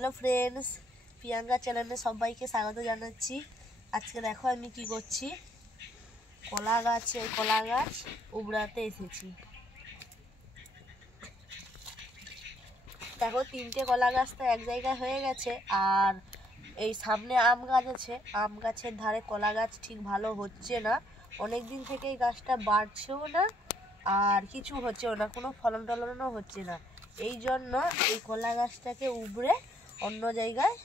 Hello friends, Priyanka চ্যানেলে সবাইকে স্বাগত জানাচ্ছি। আজকে দেখো আমি কি করছি, কলা গাছ উবড়াতে এসেছি। দেখো 3টে কলা গাছ তো এক জায়গায় হয়ে গেছে, আর এই সামনে আম গাছ আছে। আম গাছের ধারে কলা গাছ ঠিক ভালো হচ্ছে না, অনেক দিন থেকে এই গাছটা বাড়ছেও না আর কিছু হচ্ছেও না, কোনো ফলন টলনও হচ্ছে না। এই জন্য এই কলা গাছটাকে উবড়ে অন্য জায়গায়,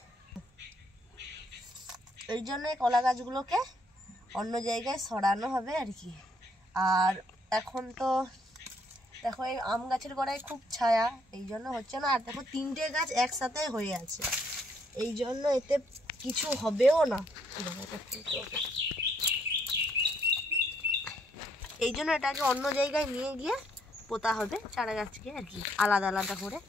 এই জন্য কলা গাছগুলোকে অন্য জায়গায় সরানো হবে আর কি। আর এখন তো দেখো এই আম গাছের গোড়ায় খুব ছায়া, এই জন্য হচ্ছে না। আর দেখো 3টে গাছ একসাথে হয়ে আছে, এই জন্য এতে কিছু হবেও না। এই জন্য এটাকে অন্য জায়গায় নিয়ে গিয়ে পোতা হবে চারা গাছকে আর কি, আলাদা আলাদা করে।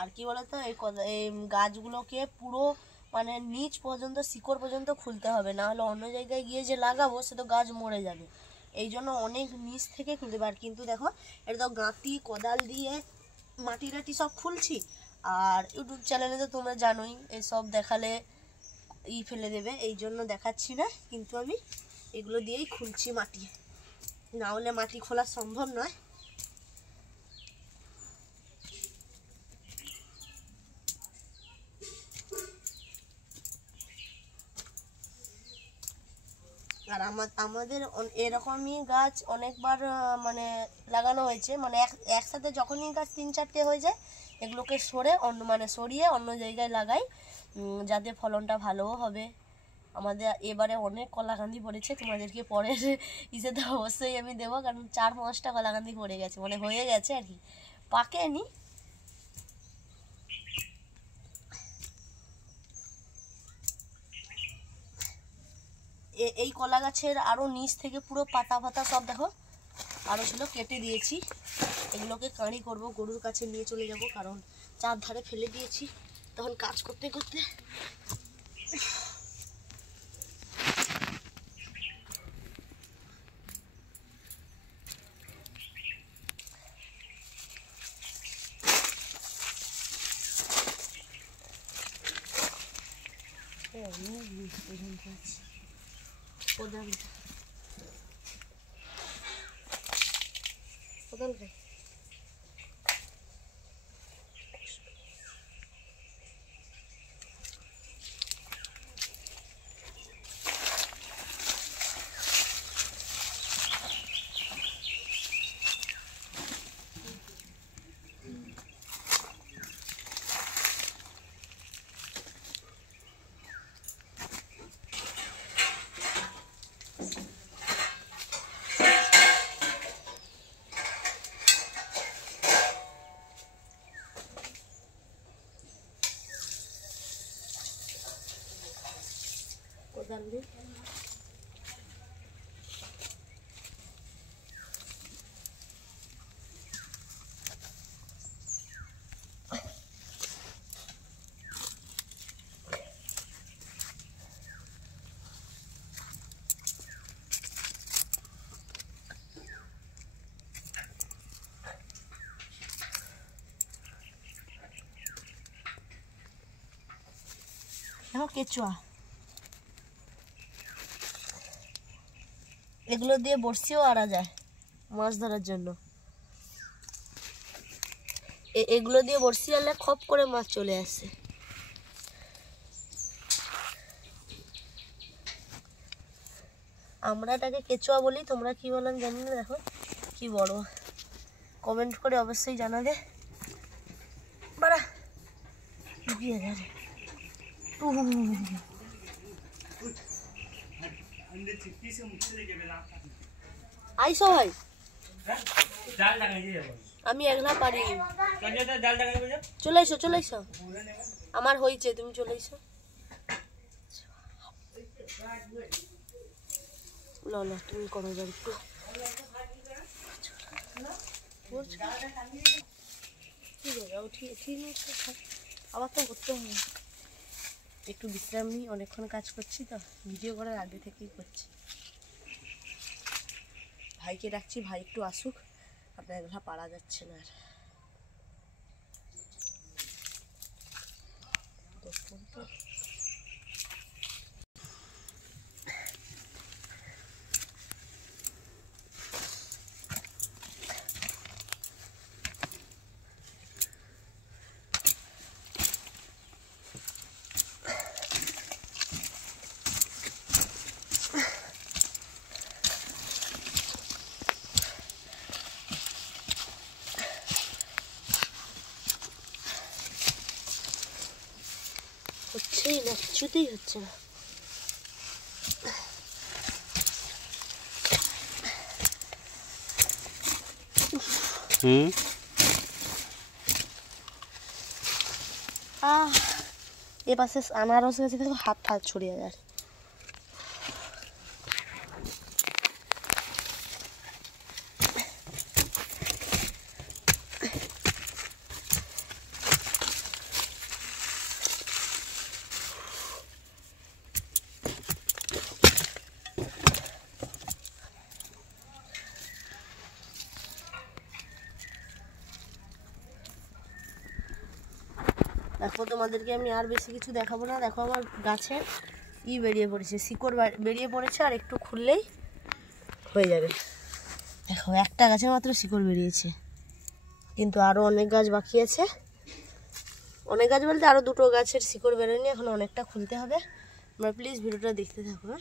আর কি বলতো, এই গাছগুলোকে পুরো মানে নিচ পর্যন্ত, শিকড় পর্যন্ত খুলতে হবে, না হলে অন্য জায়গায় গিয়ে যে লাগাবো সে তো গাছ মরে যাবে। এই জন্য অনেক নিচ থেকে খুলতে হবে। আর কিন্তু দেখো এটা তো গাঁতি কোদাল দিয়ে মাটি টাটি সব খুলছি, আর ইউটিউব চ্যানেলে তো তোমরা জানোই এসব দেখালে ফেলে দেবে, এই জন্য দেখাচ্ছি না। কিন্তু আমি এগুলো দিয়েই খুলছি মাটি, না হলে মাটি খোলা সম্ভব নয়। আর আমাদের এরকমই গাছ অনেকবার মানে লাগানো হয়েছে, মানে একসাথে যখনই গাছ 3-4টে হয়ে যায় এগুলোকে সরিয়ে অন্য জায়গায় লাগাই, যাতে ফলনটা ভালোও হবে। আমাদের এবারে অনেক কলাকান্দি পড়েছে, তোমাদেরকে পরের ইসেতে অবশ্যই আমি দেবো, কারণ 4-5টা কলাকান্দি পড়ে গেছে, মানে হয়ে গেছে আর কি, পাকেনি। এই কলা গাছের আরও নিচ থেকে পুরো পাতা ফাতা সব দেখো আরও ছিল, কেটে দিয়েছি। এগুলোকে কাঁড়ি করব, গরুর কাছে নিয়ে চলে যাব, কারণ চারধারে ফেলে দিয়েছি তখন কাজ করতে করতে। দেখো কেঁচুয়া, এগুলো দিয়ে বড়শিও আড়া যায় মাছ ধরার জন্য। এগুলো দিয়ে বড়শি আনলে খপ করে মাছ চলে আসে। আমরা এটাকে কেঁচুয়া বলি, তোমরা কি বলেন জানি না। দেখো কি বড়, কমেন্ট করে অবশ্যই জানাবে। বাড়া আইসো ভাই, আমি একলা পারি, চলে এসো, আমার হয়েছে, তুমি চলে এসো। তুমি করো একটু, ঠিক আবার তো করতে হবে, একটু বিশ্রাম নিই, অনেকক্ষণ কাজ করছি তো, ভিডিও করার আগে থেকেই করছি। ভাইকে ডাকছি, ভাই একটু আসুক, আপনার এগুলা পারা যাচ্ছে না আর। হচ্ছেই না, কিছুতেই হচ্ছে না। এ পাশে আনারস গেছে, হাত হাত ছড়িয়ে যায়। দেখো তোমাদেরকে আমি আর বেশি কিছু দেখাবো না। দেখো আমার গাছের বেরিয়ে পড়েছে, শিকড় বেরিয়ে পড়েছে, আর একটু খুললেই হয়ে যাবে। দেখো একটা গাছে মাত্র শিকড় বেরিয়েছে, কিন্তু আরও অনেক গাছ বাকি আছে। অনেক গাছ বলতে আরও 2টো গাছের শিকড় বেরোয়নি, এখন অনেকটা খুলতে হবে। তোমরা প্লিজ ভিডিওটা দেখতে থাকো।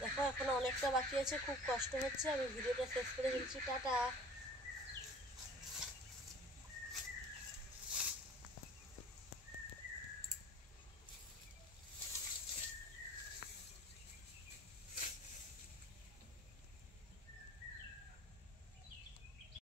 দেখো এখনো অনেকটা বাকি আছে, খুব কষ্ট হচ্ছে। আমি ভিডিওটা শেষ করে দিচ্ছি, টাটা।